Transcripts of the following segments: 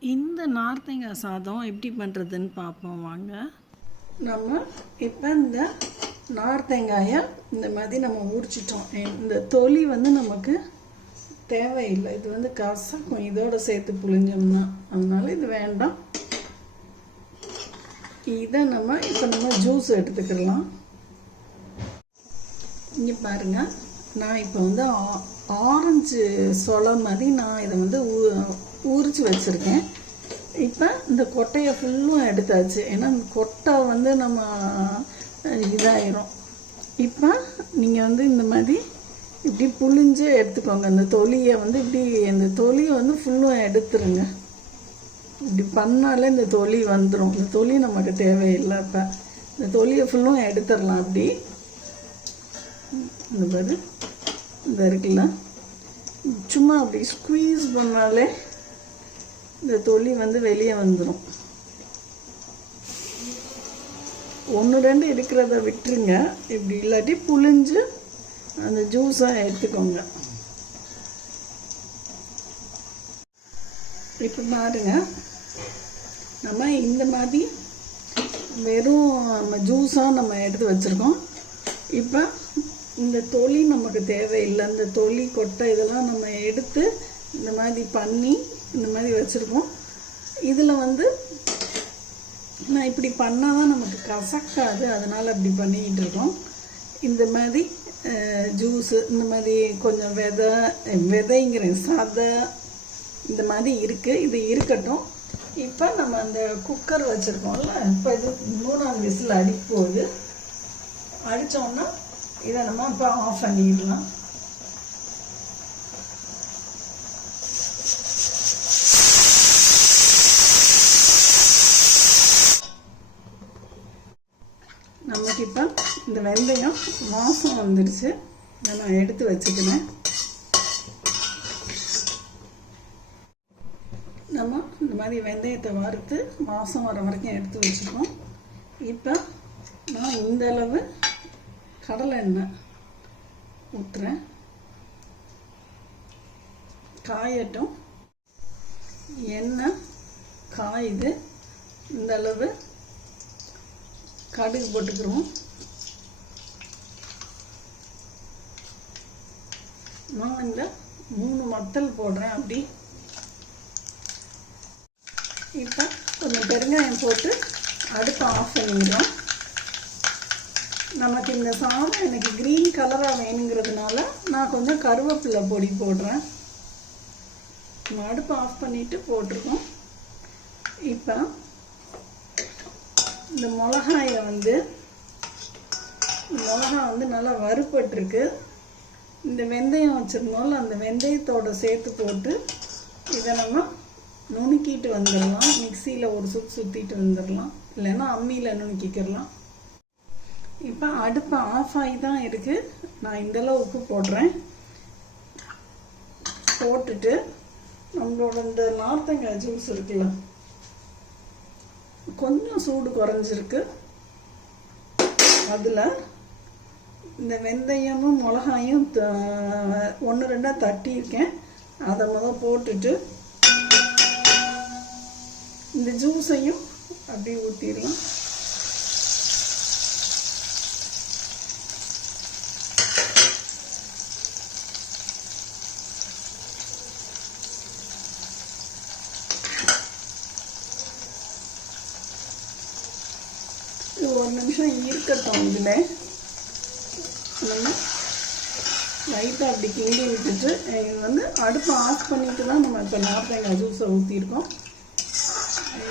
இந்த நார்த்தங்காய் சாதம் எப்படி பண்ணுறதுன்னு பார்ப்போம் வாங்க. நம்ம இப்போ இந்த நார்த்தங்காயை இந்த மாதிரி நம்ம உரிச்சிட்டோம். இந்த தொலி வந்து நமக்கு தேவையில்லை. இது வந்து கசக்கும். இதோட சேர்த்து புளிஞ்சோம்னா அதனால இது வேண்டாம். இதை நம்ம இப்போ நம்ம ஜூஸ் எடுத்துக்கலாம் இங்கே பாருங்க. நான் இப்போ வந்து ஆ- ஆரஞ்சு சொலை மாதிரி நான் இதை வந்து ஊறிச்சு வச்சுருக்கேன். இப்போ இந்த கொட்டையை ஃபுல்லும் எடுத்தாச்சு. ஏன்னா இந்த கொட்டை வந்து நம்ம இதாயிரும். இப்போ நீங்கள் வந்து இந்த மாதிரி இப்படி புழிஞ்சு எடுத்துக்கோங்க. இந்த தொலியை வந்து இப்படி இந்த தொலியை வந்து ஃபுல்லும் எடுத்துருங்க. இப்படி பண்ணாலே இந்த தொலி வந்துடும் இந்த தொலி நமக்கு தேவையில்லை இப்போ இந்த தொலியை ஃபுல்லும் எடுத்துடலாம் அப்படி. இந்த பாரு. இந்த இருக்குல்ல. சும்மா அப்படி ஸ்குவீஸ் பண்ணாலே இந்த தொலி வந்து வெளியே வந்துடும் ஒன்று ரெண்டு இருக்கிறத விட்டுருங்க. இப்படி இல்லாட்டி புழிஞ்சு அந்த ஜூஸாக எடுத்துக்கோங்க. இப்போ பாருங்க. நம்ம இந்த மாதிரி வெறும் நம்ம ஜூஸாக நம்ம எடுத்து வச்சுருக்கோம். இப்போ இந்த தொலி நமக்கு தேவையில்லை. இந்த தொலி கொட்டை இதெல்லாம் நம்ம எடுத்து இந்த மாதிரி பண்ணி இந்த மாதிரி வச்சுருக்கோம். இதில் வந்து நான் இப்படி பண்ணால் தான் நமக்கு கசக்காது. அதனால் அப்படி பண்ணிக்கிட்டு இருக்கோம். இந்த மாதிரி ஜூஸு இந்த மாதிரி கொஞ்சம் விதை விதைங்கிறேன் சதை இந்த மாதிரி இருக்குது இது இருக்கட்டும். இப்போ நம்ம அந்த குக்கர் வச்சுருக்கோம்ல இப்போ இது மூணாவது விசில் அடிக்க போகுது அடித்தோன்னா இதை நம்ம இப்போ ஆஃப் பண்ணிடலாம் நமக்கு இப்போ இந்த வெந்தயம் வாசம் வந்துடுச்சு. நான் எடுத்து வச்சுக்கிறேன். நம்ம இந்த மாதிரி வெந்தயத்தை வறுத்து வாசம் வர வரைக்கும் எடுத்து வச்சுக்கோம் இப்போ நான் இந்த அளவு கடலை எண்ணெய் ஊற்றுறேன் காயட்டும். எண்ணெய் காயுது இந்த அளவு கடுகு போட்டுக்கிறோம் நான் மூணு மத்தல் போடுறேன் அப்படி. இப்போ கொஞ்சம் பெருங்காயம் போட்டு அடுப்பை ஆஃப் பண்ணிடுறோம் நமக்கு இந்த சாதம் எனக்கு க்ரீன் கலராக வேணுங்கிறதுனால நான் கொஞ்சம் கருவேப்பிலை பொடி போடுறேன். நம்ம அடுப்பை ஆஃப் பண்ணிவிட்டு போட்டிருக்கோம். இப்போ இந்த மிளகாயை வந்து மிளகா வந்து நல்லா வறுபட்டுருக்கு. இந்த வெந்தயம் வச்சுருந்தோம்ல அந்த வெந்தயத்தோட சேர்த்து போட்டு இதை நம்ம நுணுக்கிட்டு வந்துடலாம். மிக்சியில் ஒரு சுத்து சுற்றிட்டு வந்துடலாம். இல்லைன்னா அம்மியில் நுணுக்கிக்கிறலாம் இப்போ அடுப்பு ஆஃப் ஆகி தான் இருக்குது நான் இந்தளவு உப்பு போடுறேன். போட்டுட்டு நம்மளோட இந்த நார்த்தங்காய் ஜூஸ் இருக்குல்ல கொஞ்சம் சூடு குறைஞ்சிருக்கு. அதில் இந்த வெந்தயமும் மிளகாயும் ஒன்று ரெண்டாக தட்டியிருக்கேன். அதை முதல் போட்டுட்டு இந்த ஜூஸையும் அப்படியே ஊற்றிடலாம் இது ஒரு நிமிஷம் இருக்கட்டும் இதில் நம்ம லைட்டாக அப்படி கிண்டி விட்டுட்டு இது வந்து அடுப்பை ஆஃப் பண்ணிட்டு தான் நம்ம இப்போ நார்த்தங்காய் ஜூஸை ஊற்றிருக்கோம்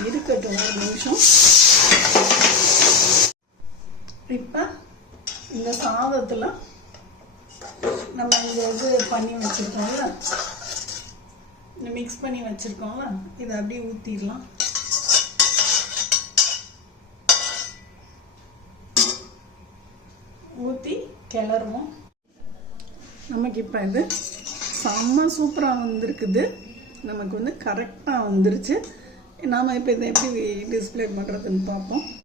இருக்கட்டும் ஒரு நிமிஷம். இப்போ இந்த சாதத்தில் நம்ம இந்த இது பண்ணி வச்சுருக்கோம்ல. இந்த மிக்ஸ் பண்ணி வச்சுருக்கோம்ல. இதை அப்படியே ஊற்றிடலாம் ஊற்றி கிளறுவோம் நமக்கு இப்போ இது செம்ம சூப்பராக வந்திருக்குது. நமக்கு வந்து கரெக்டாக வந்துருச்சு. நாம் இப்போ இதை எப்படி டிஸ்ப்ளே பண்ணுறதுன்னு பார்ப்போம்.